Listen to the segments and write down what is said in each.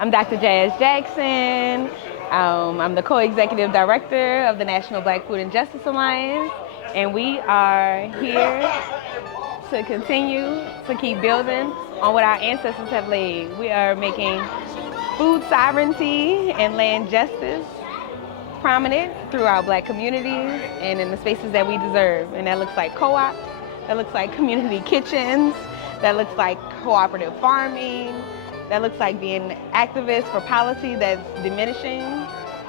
I'm Dr. Jazz Jackson. I'm the co-executive director of the National Black Food and Justice Alliance, and we are here to continue to keep building on what our ancestors have laid. We are making food sovereignty and land justice prominent through our Black communities and in the spaces that we deserve. And that looks like co-ops, that looks like community kitchens, that looks like cooperative farming, that looks like being activists for policy that's diminishing.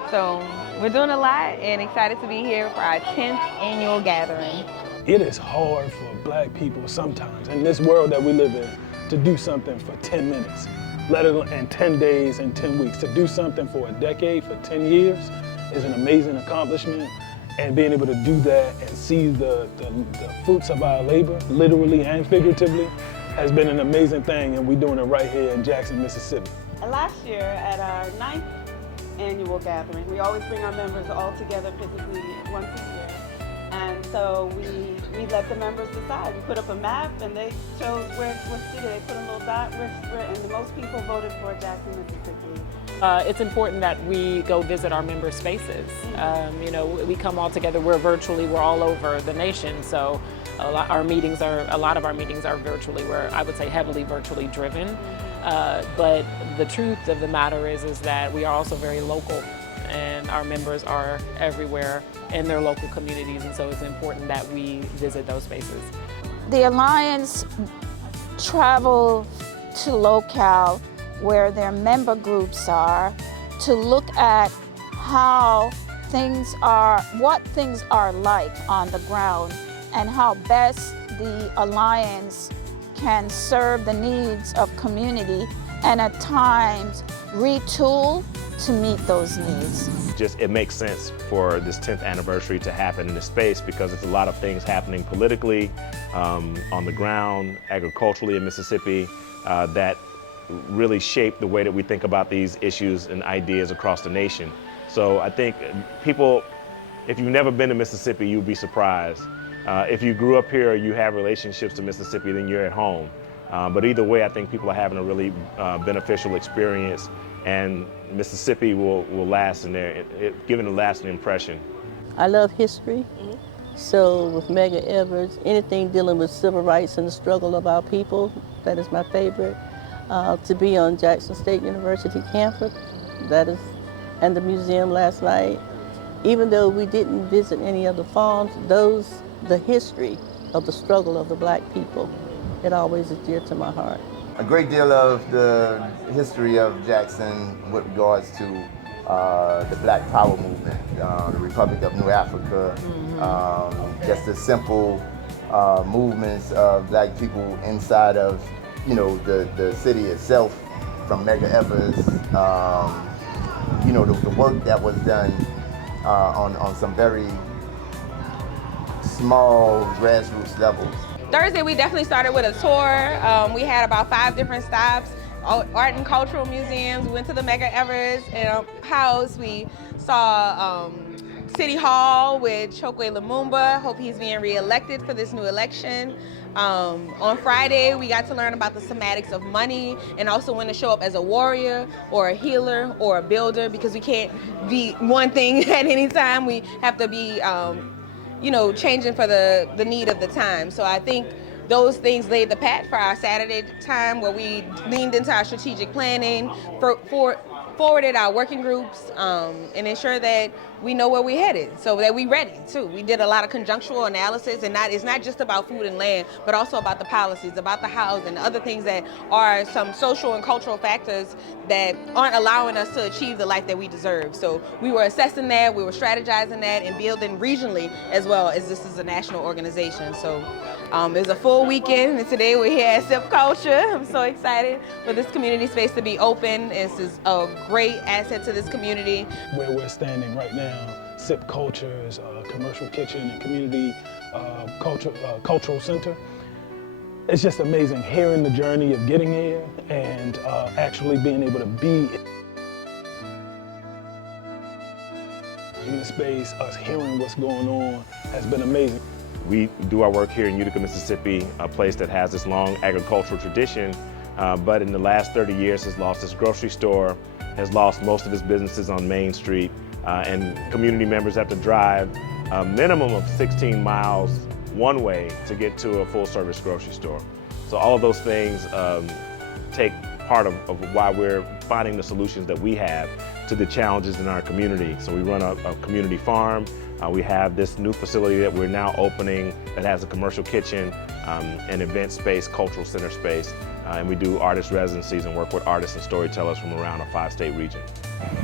So we're doing a lot and excited to be here for our 10th annual gathering. It is hard for Black people sometimes in this world that we live in to do something for 10 minutes, let alone in 10 days and 10 weeks. To do something for a decade, for 10 years, is an amazing accomplishment. And being able to do that and see the fruits of our labor, literally and figuratively, has been an amazing thing, and we're doing it right here in Jackson, Mississippi. Last year at our 9th annual gathering, we always bring our members all together physically once a year. And so we let the members decide. We put up a map and they chose what city. They put a little dot and the most people voted for Jackson, Mississippi. It's important that we go visit our member spaces. You know, we come all together. We're all over the nation. So a lot of our meetings are virtually. We're, I would say, heavily virtually driven. But the truth of the matter is that we are also very local, and our members are everywhere in their local communities, and so it's important that we visit those spaces. The Alliance travel to locale where their member groups are to look at how what things are like on the ground and how best the Alliance can serve the needs of community and at times retool to meet those needs. It makes sense for this 10th anniversary to happen in this space because there's a lot of things happening politically, on the ground, agriculturally in Mississippi, that really shape the way that we think about these issues and ideas across the nation. So I think people, if you've never been to Mississippi, you'll be surprised. If you grew up here or you have relationships to Mississippi, then you're at home. But either way, I think people are having a really beneficial experience, and Mississippi will last in there, giving a lasting impression. I love history. So with Medgar Evers, anything dealing with civil rights and the struggle of our people, that is my favorite. To be on Jackson State University campus, and the museum last night. Even though we didn't visit any of the farms, the history of the struggle of the Black people, it always is dear to my heart. A great deal of the history of Jackson with regards to the Black Power movement, the Republic of New Africa, just the simple movements of Black people inside of, you know, the city itself, from Medgar Evers, you know, the work that was done on some very small grassroots levels. Thursday, we definitely started with a tour. We had about 5 different stops, art and cultural museums. We went to the Medgar Evers house. We saw City Hall with Chokwe Lumumba. Hope he's being re-elected for this new election. On Friday, we got to learn about the somatics of money and also when to show up as a warrior or a healer or a builder, because we can't be one thing at any time. We have to be you know, changing for the need of the time. So I think those things laid the path for our Saturday time, where we leaned into our strategic planning, forwarded our working groups, and ensured that we know where we're headed, so that we're ready too. We did a lot of conjunctural analysis, and it's not just about food and land, but also about the policies, about the housing, other things that are some social and cultural factors that aren't allowing us to achieve the life that we deserve. So we were assessing that, we were strategizing that, and building regionally as well, as this is a national organization. So it's a full weekend, and today we're here at Sip Culture. I'm so excited for this community space to be open. This is a great asset to this community. Where we're standing right now, Sip Culture's commercial kitchen and community cultural center. It's just amazing hearing the journey of getting here and actually being able to be in the space, us hearing what's going on has been amazing. We do our work here in Utica, Mississippi, a place that has this long agricultural tradition, but in the last 30 years has lost its grocery store, has lost most of its businesses on Main Street, and community members have to drive a minimum of 16 miles one way to get to a full-service grocery store. So all of those things take part of why we're finding the solutions that we have to the challenges in our community. So we run a community farm. We have this new facility that we're now opening that has a commercial kitchen, an event space, cultural center space, and we do artist residencies and work with artists and storytellers from around a 5-state region.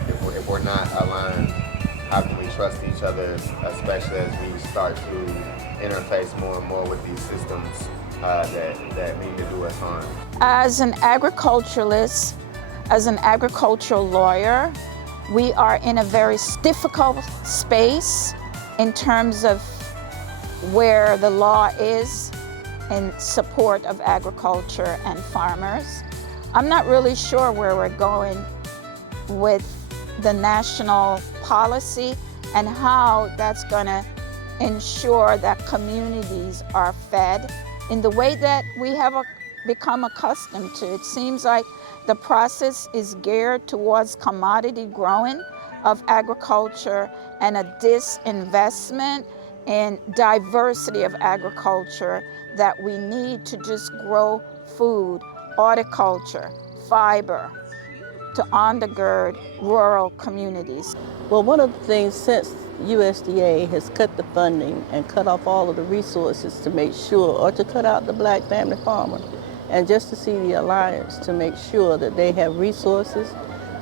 If we're not aligned, how can we trust each other, especially as we start to interface more and more with these systems that mean to do us harm? As an agriculturalist, as an agricultural lawyer, we are in a very difficult space in terms of where the law is in support of agriculture and farmers. I'm not really sure where we're going with the national policy and how that's going to ensure that communities are fed in the way that we have become accustomed to. It seems like the process is geared towards commodity growing of agriculture and a disinvestment in diversity of agriculture that we need to just grow food, horticulture, fiber, to undergird rural communities. Well, one of the things since USDA has cut the funding and cut off all of the resources to make sure, or to cut out the black family farmer, and just to see the Alliance to make sure that they have resources,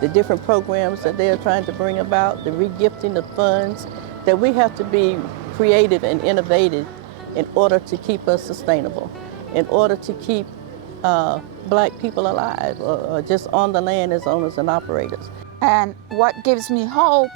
the different programs that they are trying to bring about, the regifting of funds, that we have to be creative and innovative in order to keep us sustainable, in order to keep black people alive, or just on the land as owners and operators. And what gives me hope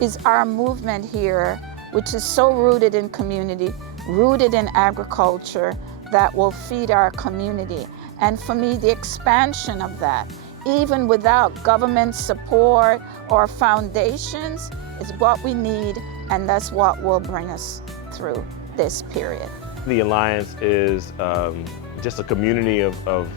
is our movement here, which is so rooted in community, rooted in agriculture, that will feed our community. And for me, the expansion of that, even without government support or foundations, is what we need, and that's what will bring us through this period. The Alliance is just a community of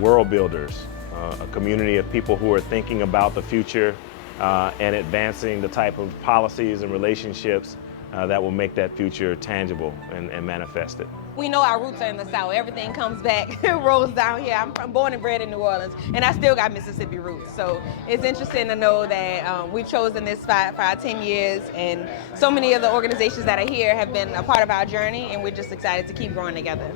world builders, a community of people who are thinking about the future and advancing the type of policies and relationships that will make that future tangible and manifested. We know our roots are in the South. Everything comes back, rolls down here. I'm born and bred in New Orleans, and I still got Mississippi roots. So it's interesting to know that we've chosen this spot for our 10 years, and so many of the organizations that are here have been a part of our journey, and we're just excited to keep growing together.